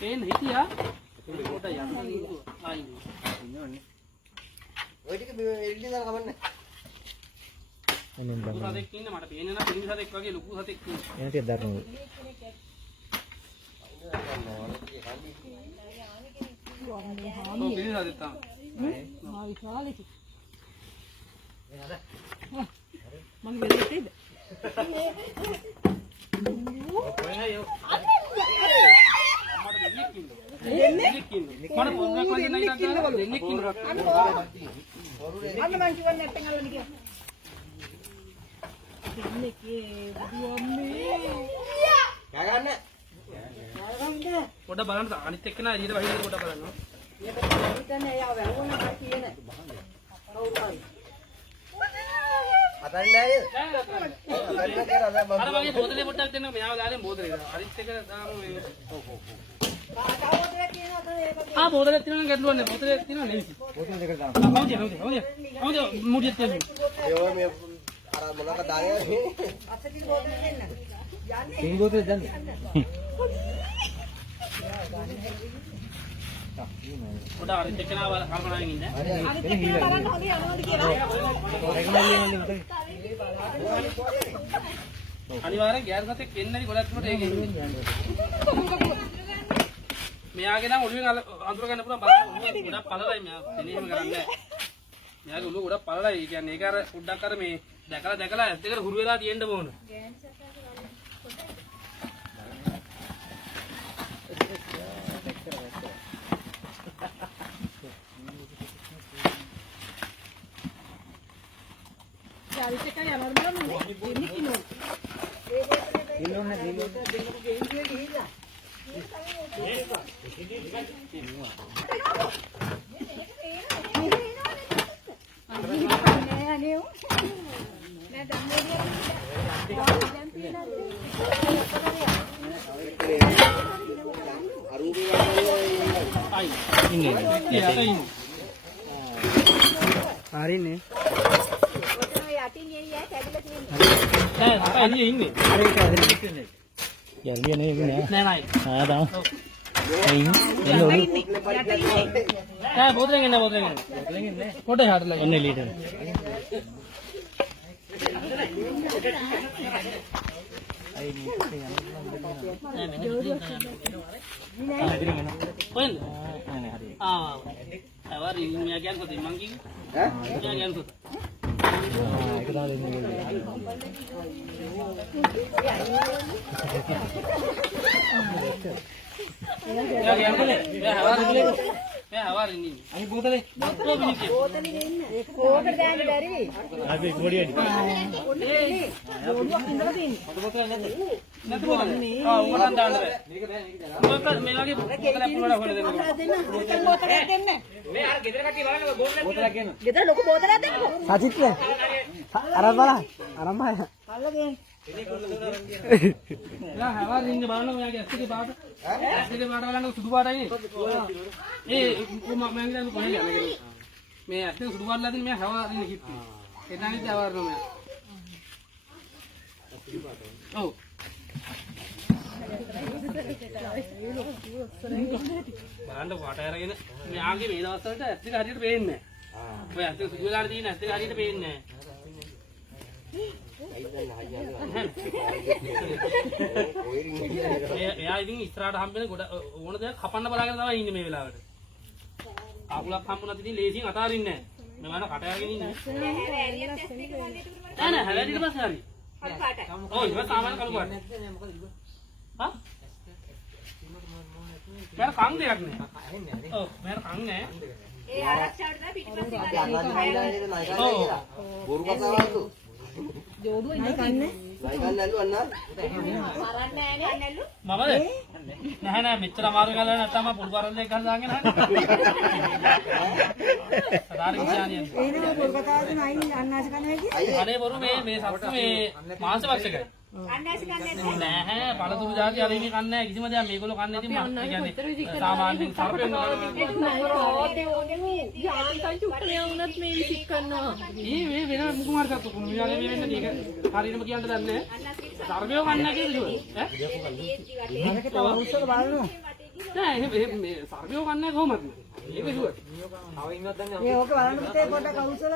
Pen हिटिया Kota यार आई ඔය ටික එල්ලි දාලා කවන්නේ. ලොකු සතෙක් ඉන්න මට පේන්නේ නැහැ පිරිමි සතෙක් වගේ ලොකු සතෙක් ඉන්න. එන ටික දරනවා. ඔව් පිරිමි සතෙක් තමයි. ආයි කාලේ. මම වෙලෙන්නේද? දෙන්නෙක් ඉන්නවා. මට පොන්නක් වගේ නයික් ගන්නවා දෙන්නෙක් ඉන්නවා. අන්න මං කිව්වනේ නැත්තම් අල්ලන්න කියලා. දෙන්නෙක් බුදුම්මේ. ගගන්න. පොඩ බලන්න අනිත් එක්කෙනා එළියට වහින්න පොඩ බලන්න. හිතන්නේ එයා වැහුණා කියන. අතල්ලා නේද? අර වගේ බෝතලේ පොඩ්ඩක් දෙන්න මෙයාව දාලා බෝතලේ දාන්න. අනිත් එක දාමු මේ. ආ බෝතලේ තියෙනවා ගැටලුවක් නැහැ. බෝතලේ තියෙනවා නෙමෙයි. බෝතල් දෙක දාන්න. හවුද මුඩියක් තියෙනවා. ඒ මේ අර මොනක දාගෙන අසතින් බෝතල දෙන්න. තින් බෝතල් දාන්න. පොඩ අනිත් එක්කෙනා කල්පනාවෙන් ඉන්න. අනිත් එක බලන්න හොඳයි යනවද කියලා. අනිවාර්යෙන් ගෑනු සතෙක් එන්නයි ගොඩක් දුරට ඒකේ. මෙයාගේ නම් ඔළුවෙන් අඳුර ගන්න පුළුවන් බලන්න ගොඩක් පළලයි මෙයා. එනේ එහෙම කරන්නේ නැහැ. මෙයාගේ ඔළුව ගොඩක් පළලයි. ඒ කියන්නේ ඒක අර පොඩ්ඩක් අර මේ දැකලා ඇස් දෙකට හුරු වෙලා තියෙන්න ඕන. ආවිත් එක යනවා බලන්න දෙන්නෙක් ඉන්නවා. දිලෝනේ දිලෝ. හරිනේ. නෑ අපා එළියේ ඉන්නේ. අර ඒක ඇදලා ඉන්නේ. යල්ලිය නේ ඒක නෑ. නෑ. ආ දාන්න. එයින් එන්න ඔලු. නෑ බෝතලෙන් එන්න බෝතලෙන් එන්න. පොඩ හාටලා. ඔන්න එළියට. අයි මේක කොහෙන්ද? නෑ හරි. අවරි මියා ගෑන් කොතේ මං කිව්වේ? ඈ? මියා ගෑන් කොතේ? ඒක දාලා දෙන්න. මියා ගෑන් කොතේ? මෙයා අවරි ඉන්නේ. අයි බෝතලේ. බෝතලේ දෙන්න. ඒක කෝකට දාන්න බැරි. අපි කොඩියඩි. බෝඩුවක් ඉඳලා තියෙන්නේ. නැතු බෝතලේ. උඹට දාන්න බෑ. මේක බෑ මේක දාලා. මොකද මේ වගේ බෝතලයක් පුළුවන් හොයලා දෙන්න. දෙන්න. බෝතලයක් දෙන්න. මේ අර ගෙදර කට්ටිය බලන්න බෝතලයක් ගේන්න. ගෙදර ලොකු බෝතලයක් දෙන්නකෝ. සජිත් නේ. අර බලන්න. අරම්මයි. කල්ලගෙන. යා හවර් ඉන්න බලන්න මෙයාගේ ඇස් දෙකේ පාට. ඇස් දෙකේ පාට බලන්න සුදු පාටයි නේ. ඒ මම හිතන්නේ කොහෙද යන්නේ. මේ ඇස් දෙක සුදු පාට ලාදින් මෙයා හවර් ඉන්න කිව්වේ. එතනදී හවර් නෝ මෙයා. ඔව්. බලන්න වාට අරගෙන මෙයාගේ මේ දවස් වලට ඇස් දෙක හරියට පේන්නේ නැහැ. ඔය ඇස් දෙක සුදු වෙලාට තියෙන ඇස් දෙක හරියට පේන්නේ නැහැ. එයා ඉතින් ඉස්සරහට හම්බෙන ගොඩ ඕන දෙයක් කපන්න බලාගෙන තමයි ඉන්නේ මේ වෙලාවට. ආකුලක් හම්බුණත් ඉතින් ලේසියෙන් අතාරින්නේ නැහැ. මේ වань කට අරගෙන ඉන්නේ. නෑ හැලැඩිට පස්සේ හරි. හරි පාටයි. ඔව් ඉතින් සාමාන්‍ය කළු පාට. හා? මම කන් දෙයක් නෑ. ඔව් මම කන් නෑ. ඒ ආරක්ෂාවට තමයි පිටිපස්සේ ඔව්. බොරු කතාවක්ද? ජෝඩුව ඉන්න කන්නේ. ලයිකල් නැල්ලු අන්න. මරන්නේ නෑනේ නැල්ලු. මමද? නැහැ මෙච්චර අමාරු ගලන නැත්තම් මම පුල් කරන් දෙක ගහලා දාගෙන නැහැ. සදාරි විඥානියන්. ඒ නේ පොල් කතාවද නයින් අන්නාස කන්නේ අනේ බොරු මේ සත්තු මේ මාංශ භක්ෂකයි. නැහැ පළතුරු જાති අර මේ කන්නේ නැහැ කිසිම දෙයක් මේගොල්ලෝ කන්නේ ඉතින් මම කියන්නේ සාමාන්‍යයෙන් සර්පෙන් මේ වෙන මුකුමාර සත්තු කුණු විලාලේ මේ වෙන්නේ මේක හරියටම කියන්න දන්නේ නැහැ සර්පයෝ කන්නේ නැහැ කියලා ඈ මේක තව උස්සල බලන්න. නෑ මේ සර්පයෝ කන්නේ කොහොමද ඒක කිව්වා මේ ඕක බලන්න පුතේ පොඩ්ඩක් අවුස්සල.